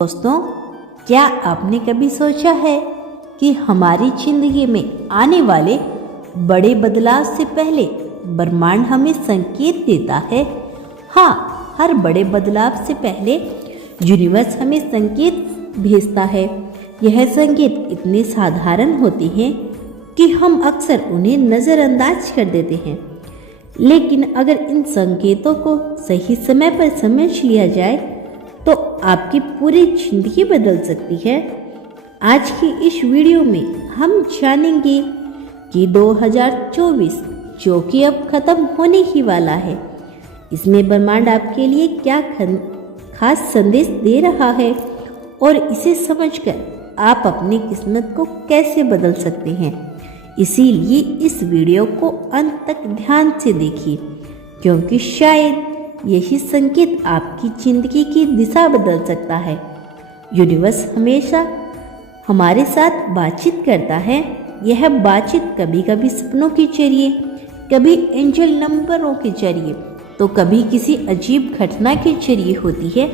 दोस्तों, क्या आपने कभी सोचा है कि हमारी जिंदगी में आने वाले बड़े बदलाव से पहले ब्रह्मांड हमें संकेत देता है? हाँ, हर बड़े बदलाव से पहले यूनिवर्स हमें संकेत भेजता है। यह संकेत इतने साधारण होते हैं कि हम अक्सर उन्हें नज़रअंदाज कर देते हैं, लेकिन अगर इन संकेतों को सही समय पर समझ लिया जाए तो आपकी पूरी जिंदगी बदल सकती है। आज की इस वीडियो में हम जानेंगे कि 2024 जो कि अब खत्म होने ही वाला है, इसमें ब्रह्मांड आपके लिए क्या खास संदेश दे रहा है और इसे समझकर आप अपनी किस्मत को कैसे बदल सकते हैं। इसीलिए इस वीडियो को अंत तक ध्यान से देखिए, क्योंकि शायद यही संकेत आपकी जिंदगी की दिशा बदल सकता है। यूनिवर्स हमेशा हमारे साथ बातचीत करता है। यह बातचीत कभी कभी सपनों के जरिए, कभी एंजल नंबरों के जरिए, तो कभी किसी अजीब घटना के जरिए होती है।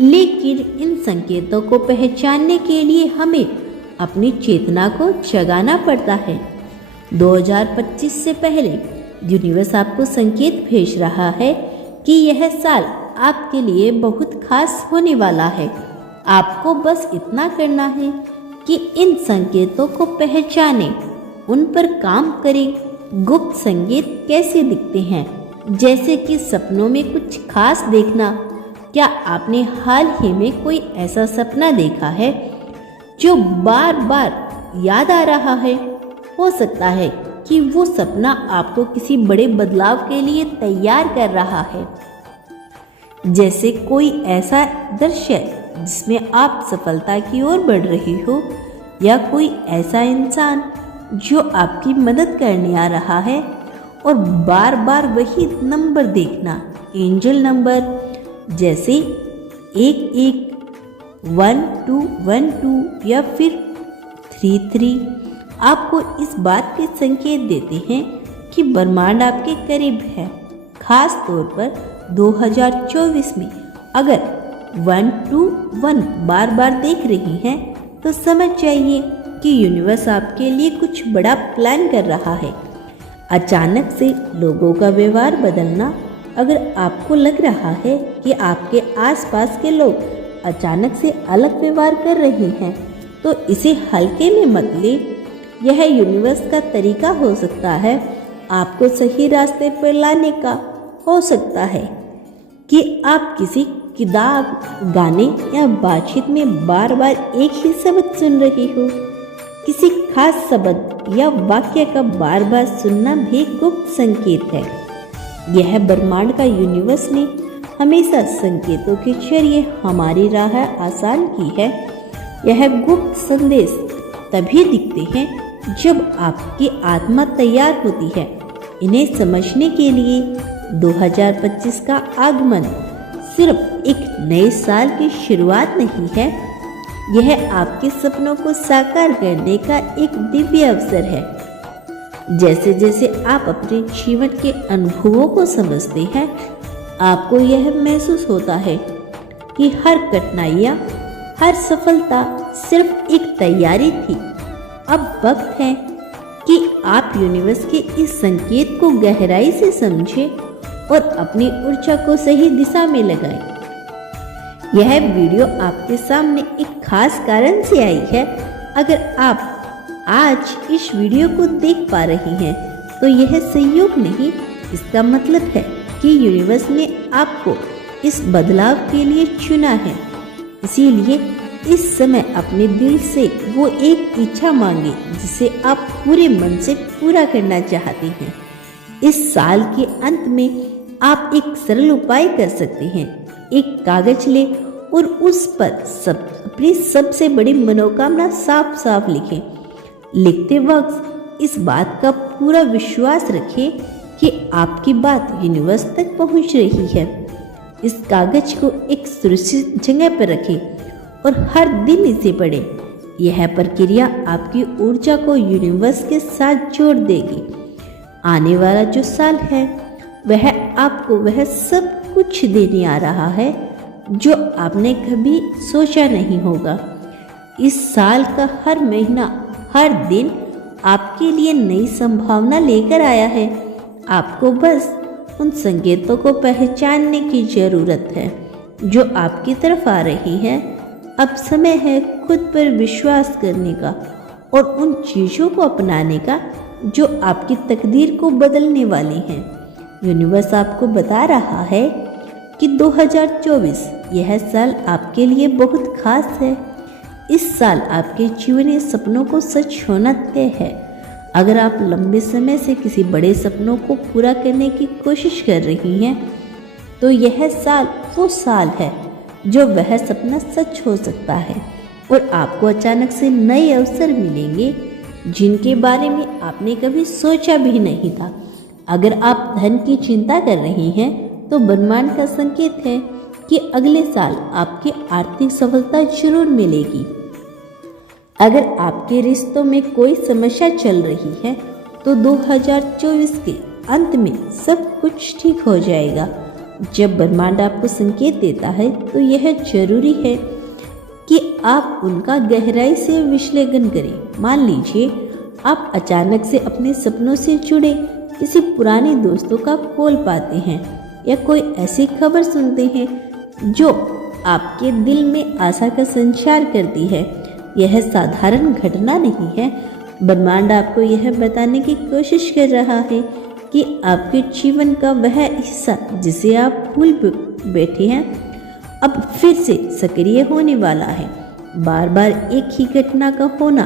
लेकिन इन संकेतों को पहचानने के लिए हमें अपनी चेतना को जगाना पड़ता है। 2025 से पहले यूनिवर्स आपको संकेत भेज रहा है कि यह साल आपके लिए बहुत खास होने वाला है। आपको बस इतना करना है कि इन संकेतों को पहचानें, उन पर काम करें। गुप्त संकेत कैसे दिखते हैं? जैसे कि सपनों में कुछ खास देखना। क्या आपने हाल ही में कोई ऐसा सपना देखा है जो बार बार याद आ रहा है? हो सकता है कि वो सपना आपको किसी बड़े बदलाव के लिए तैयार कर रहा है, जैसे कोई ऐसा दृश्य जिसमें आप सफलता की ओर बढ़ रही हो, या कोई ऐसा इंसान जो आपकी मदद करने आ रहा है। और बार बार वही नंबर देखना, एंजल नंबर जैसे 111212 या फिर 33 आपको इस बात के संकेत देते हैं कि ब्रह्मांड आपके करीब है। खास तौर पर 2024 में अगर 121 बार बार देख रही हैं तो समझ जाइए कि यूनिवर्स आपके लिए कुछ बड़ा प्लान कर रहा है। अचानक से लोगों का व्यवहार बदलना। अगर आपको लग रहा है कि आपके आसपास के लोग अचानक से अलग व्यवहार कर रहे हैं, तो इसे हल्के में मत ले। यह यूनिवर्स का तरीका हो सकता है आपको सही रास्ते पर लाने का। हो सकता है कि आप किसी किताब, गाने या बातचीत में बार बार एक ही शब्द सुन रही हो। किसी खास शब्द या वाक्य का बार बार सुनना भी गुप्त संकेत है। यह ब्रह्मांड का यूनिवर्स ने हमेशा संकेतों के जरिए हमारी राह आसान की है। यह गुप्त संदेश तभी दिखते हैं जब आपकी आत्मा तैयार होती है। इन्हें समझने के लिए 2025 का आगमन सिर्फ एक नए साल की शुरुआत नहीं है, यह आपके सपनों को साकार करने का एक दिव्य अवसर है। जैसे जैसे आप अपने जीवन के अनुभवों को समझते हैं, आपको यह महसूस होता है कि हर कठिनाइयाँ, हर सफलता सिर्फ एक तैयारी थी। अब वक्त है कि आप यूनिवर्स के इस संकेत को गहराई से समझें और अपनी ऊर्जा को सही दिशा में लगाएं। यह वीडियो आपके सामने एक खास कारण से आई है। अगर आप आज इस वीडियो को देख पा रही हैं, तो यह संयोग नहीं, इसका मतलब है कि यूनिवर्स ने आपको इस बदलाव के लिए चुना है। इसीलिए इस समय अपने दिल से वो एक इच्छा मांगे जिसे आप पूरे मन से पूरा करना चाहते हैं। इस साल के अंत में आप एक सरल उपाय कर सकते हैं। एक कागज ले और उस पर अपनी सबसे बड़ी मनोकामना साफ साफ लिखें। लिखते वक्त इस बात का पूरा विश्वास रखें कि आपकी बात यूनिवर्स तक पहुंच रही है। इस कागज को एक सुरक्षित जगह पर रखें और हर दिन इसे पढ़ें। यह प्रक्रिया आपकी ऊर्जा को यूनिवर्स के साथ जोड़ देगी। आने वाला जो साल है, वह आपको वह सब कुछ देने आ रहा है जो आपने कभी सोचा नहीं होगा। इस साल का हर महीना, हर दिन आपके लिए नई संभावना लेकर आया है। आपको बस उन संकेतों को पहचानने की ज़रूरत है जो आपकी तरफ आ रही है। अब समय है खुद पर विश्वास करने का और उन चीज़ों को अपनाने का जो आपकी तकदीर को बदलने वाली हैं। यूनिवर्स आपको बता रहा है कि 2024 यह साल आपके लिए बहुत खास है। इस साल आपके जीवनी सपनों को सच होना तय है। अगर आप लंबे समय से किसी बड़े सपनों को पूरा करने की कोशिश कर रही हैं, तो यह साल वो साल है जो वह सपना सच हो सकता है और आपको अचानक से नए अवसर मिलेंगे जिनके बारे में आपने कभी सोचा भी नहीं था। अगर आप धन की चिंता कर रही हैं, तो ब्रह्मांड का संकेत है कि अगले साल आपकी आर्थिक सफलता जरूर मिलेगी। अगर आपके रिश्तों में कोई समस्या चल रही है, तो 2024 के अंत में सब कुछ ठीक हो जाएगा। जब ब्रह्मांड आपको संकेत देता है, तो यह जरूरी है कि आप उनका गहराई से विश्लेषण करें। मान लीजिए आप अचानक से अपने सपनों से जुड़े किसी पुराने दोस्तों का कॉल पाते हैं या कोई ऐसी खबर सुनते हैं जो आपके दिल में आशा का संचार करती है। यह साधारण घटना नहीं है। ब्रह्मांड आपको यह बताने की कोशिश कर रहा है कि आपके जीवन का वह हिस्सा जिसे आप भूल बैठे हैं, अब फिर से सक्रिय होने वाला है। बार बार एक ही घटना का होना।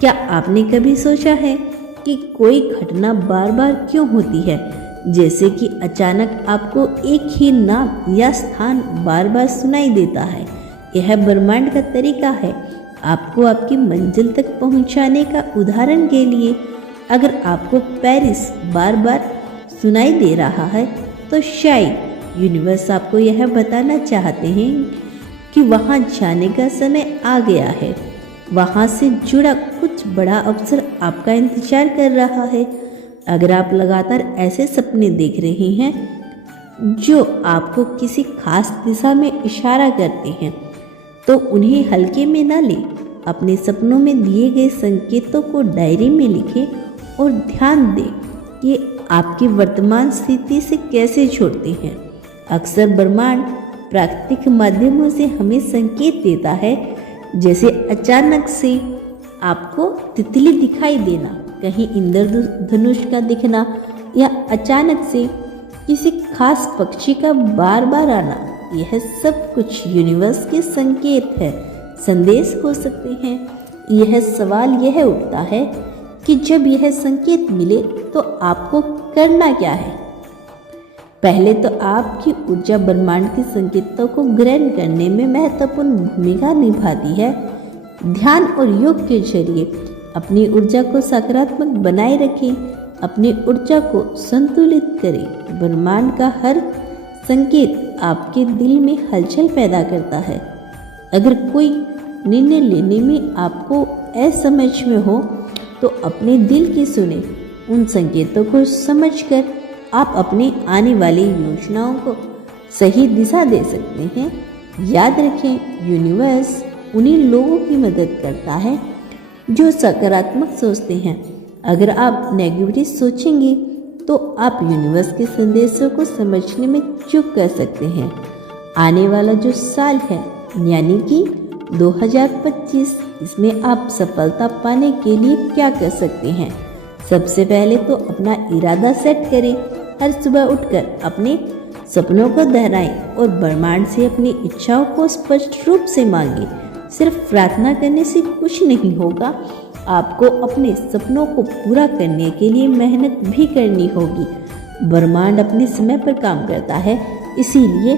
क्या आपने कभी सोचा है कि कोई घटना बार बार क्यों होती है? जैसे कि अचानक आपको एक ही नाम या स्थान बार बार सुनाई देता है। यह ब्रह्मांड का तरीका है आपको आपकी मंजिल तक पहुंचाने का। उदाहरण के लिए, अगर आपको पेरिस बार बार सुनाई दे रहा है, तो शायद यूनिवर्स आपको यह बताना चाहते हैं कि वहां जाने का समय आ गया है। वहां से जुड़ा कुछ बड़ा अवसर आपका इंतजार कर रहा है। अगर आप लगातार ऐसे सपने देख रहे हैं जो आपको किसी खास दिशा में इशारा करते हैं, तो उन्हें हल्के में न लें। अपने सपनों में दिए गए संकेतों को डायरी में लिखें और ध्यान दें कि आपकी वर्तमान स्थिति से कैसे जोड़ते हैं। अक्सर ब्रह्मांड प्राकृतिक माध्यमों से हमें संकेत देता है, जैसे अचानक से आपको तितली दिखाई देना, कहीं इंद्रधनुष का दिखना या अचानक से किसी खास पक्षी का बार बार आना। यह सब कुछ यूनिवर्स के संकेत है, संदेश हो सकते हैं। यह सवाल यह उठता है कि जब यह संकेत मिले तो आपको करना क्या है? पहले तो आपकी ऊर्जा ब्रह्मांड के संकेतों को ग्रहण करने में महत्वपूर्ण भूमिका निभाती है। ध्यान और योग के जरिए अपनी ऊर्जा को सकारात्मक बनाए रखें, अपनी ऊर्जा को संतुलित करें। ब्रह्मांड का हर संकेत आपके दिल में हलचल पैदा करता है। अगर कोई निर्णय लेने में आपको असमझ में हो, तो अपने दिल की सुने। उन संकेतों को समझकर आप अपनी आने वाली योजनाओं को सही दिशा दे सकते हैं। याद रखें, यूनिवर्स उन्हीं लोगों की मदद करता है जो सकारात्मक सोचते हैं। अगर आप नेगेटिव सोचेंगे तो आप यूनिवर्स के संदेशों को समझने में चूक कर सकते हैं। आने वाला जो साल है, यानी कि 2025, इसमें आप सफलता पाने के लिए क्या कर सकते हैं? सबसे पहले तो अपना इरादा सेट करें। हर सुबह उठकर अपने सपनों को दोहराएं और ब्रह्मांड से अपनी इच्छाओं को स्पष्ट रूप से मांगें। सिर्फ प्रार्थना करने से कुछ नहीं होगा, आपको अपने सपनों को पूरा करने के लिए मेहनत भी करनी होगी। ब्रह्मांड अपने समय पर काम करता है, इसीलिए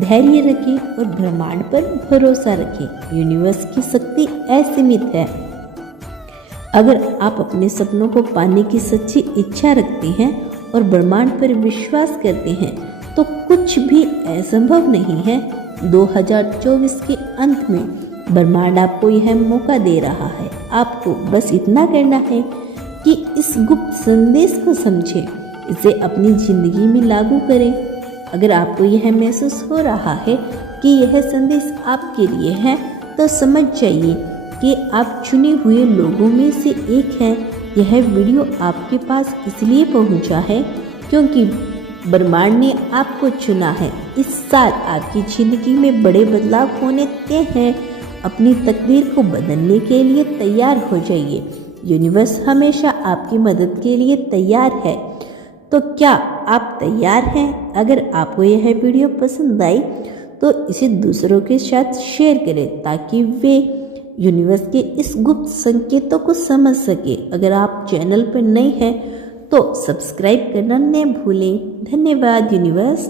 धैर्य रखें और ब्रह्मांड पर भरोसा रखें। यूनिवर्स की शक्ति असीमित है। अगर आप अपने सपनों को पाने की सच्ची इच्छा रखते हैं और ब्रह्मांड पर विश्वास करते हैं, तो कुछ भी असंभव नहीं है। 2024 के अंत में ब्रह्मांड आपको यह मौका दे रहा है। आपको बस इतना करना है कि इस गुप्त संदेश को समझें, इसे अपनी जिंदगी में लागू करें। अगर आपको यह महसूस हो रहा है कि यह संदेश आपके लिए है, तो समझ जाइए कि आप चुने हुए लोगों में से एक हैं। यह वीडियो आपके पास इसलिए पहुंचा है क्योंकि ब्रह्मांड ने आपको चुना है। इस साल आपकी जिंदगी में बड़े बदलाव होने तय हैं। अपनी तकदीर को बदलने के लिए तैयार हो जाइए। यूनिवर्स हमेशा आपकी मदद के लिए तैयार है। तो क्या आप तैयार हैं? अगर आपको यह वीडियो पसंद आई तो इसे दूसरों के साथ शेयर करें ताकि वे यूनिवर्स के इस गुप्त संकेतों को समझ सके। अगर आप चैनल पर नए हैं तो सब्सक्राइब करना न भूलें। धन्यवाद यूनिवर्स।